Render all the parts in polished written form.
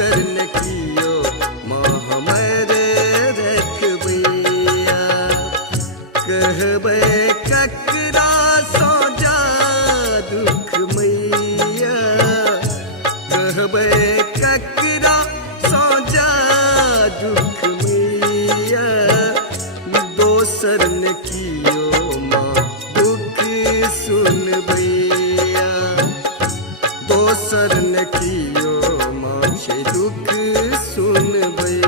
दोसर न कियो माँ हमरे रखबैया। कहबै ककरा सो जा दुख मैया, कहबै ककरा सो जा दुख मैया। दोसर न कियो माँ दुख सुनबैया, दोसर न कियो माँ से दुख सुनबैया।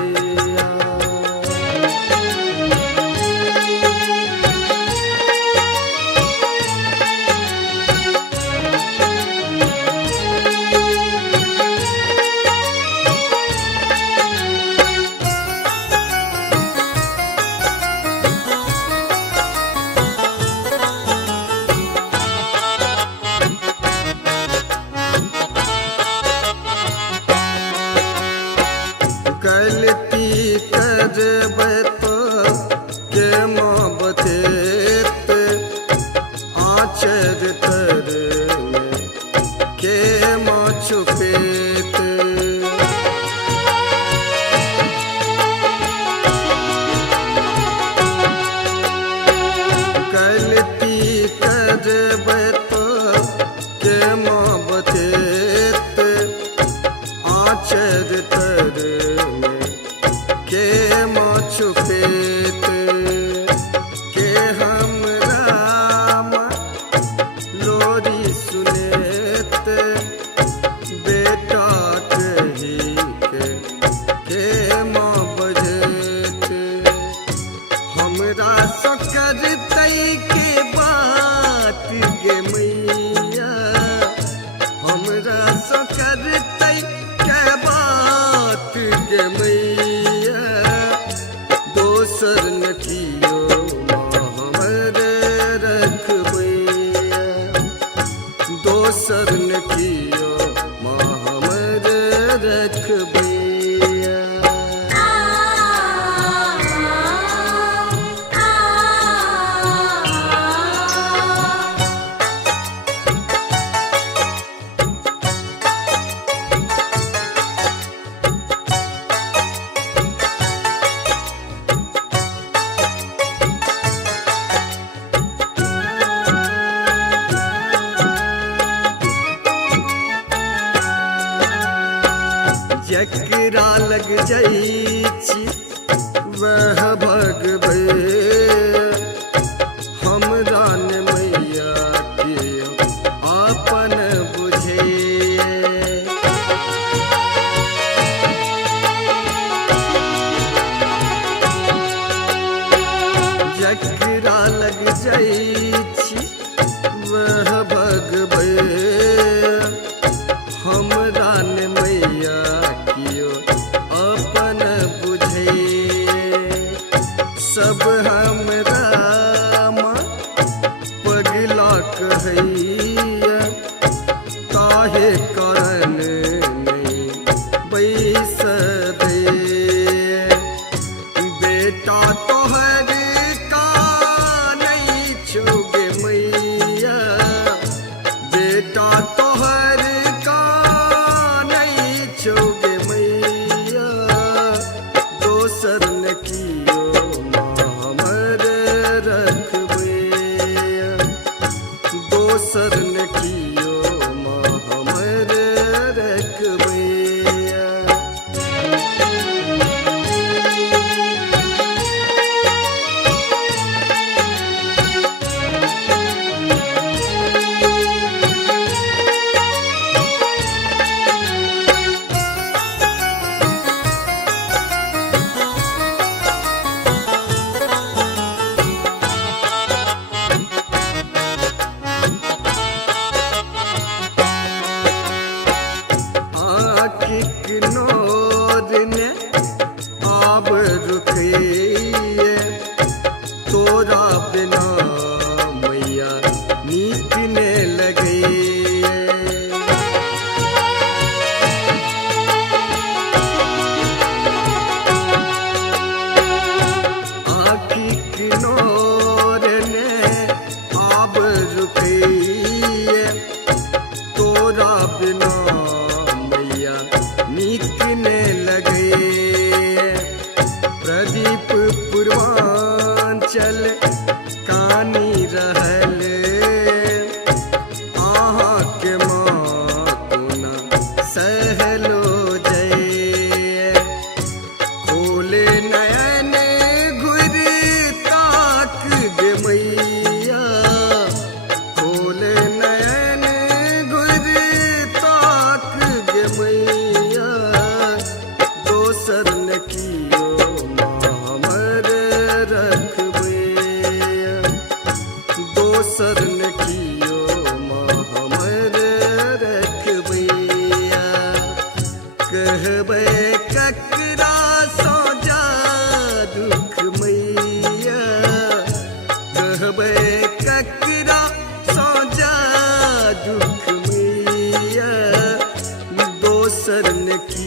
गलती करबै तो के माँ बतेत, आचर तर में के माँ छुपेत। गलती करबै तो के माँ बतेत, आचर तर के माँ छुपेत। के हमरा माँ लोरी सुनेत, बेटा कही के माँ बजेत। हमरा सो करतै के बात गे मैया, हमरा सो करतै के बात गे मैया। दोसर न कियो माँ हमरे रखबैया, दोसर न कियो माँ हमरे रखबैया। जकरा लग जाइ छी वह भगबै, हमरा ने मैया कियो अपन बुझे। जकरा लग जाइ छी वह भगबै, हमरा ने मैया कियो अपन बुझे। सब हमरा माँ पगला कहैया, काहे कारण नहीं बैस दे। बेटा तोहर का नहीं छुगे मैया, बेटा तोहर का नहीं छुगे मैया। दोसर न कियो माँ हमरे रखबैया, दोसर न कियो माँ हमरे रखबैया। आँख मैया दोसर ने की